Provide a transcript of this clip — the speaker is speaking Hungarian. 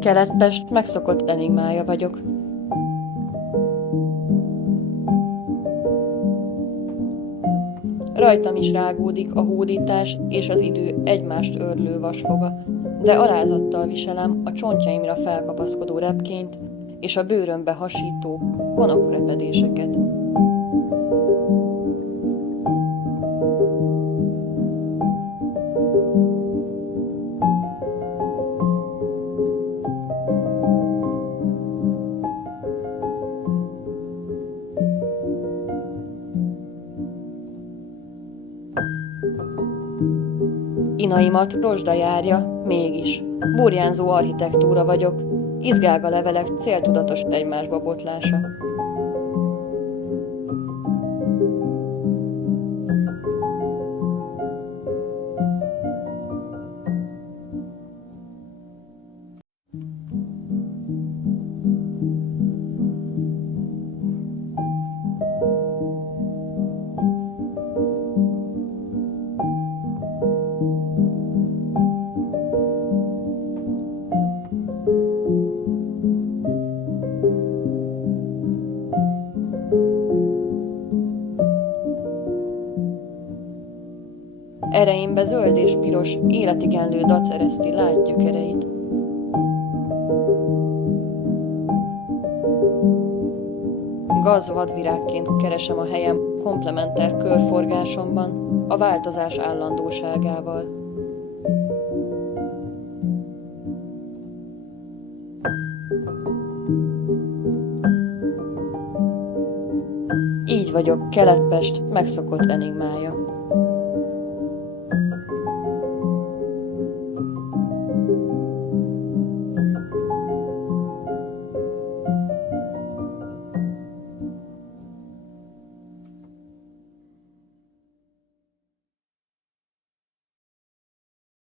Kelet-Pest megszokott enigmája vagyok. Rajtam is rágódik a hódítás és az idő egymást őrlő vasfoga, de alázattal viselem a csontjaimra felkapaszkodó repkényt és a bőrömbe hasító gonoszrepedéseket. Inaimat rozsda járja, mégis. Burjánzó architektúra vagyok, izgág a levelek céltudatos egymásba botlása. Ereimbe zöld és piros, életigenlő dac ereszti lágy gyökereit. Gazvadvirágként keresem a helyem komplementer körforgásomban, a változás állandóságával. Így vagyok Kelet-Pest megszokott enigmája.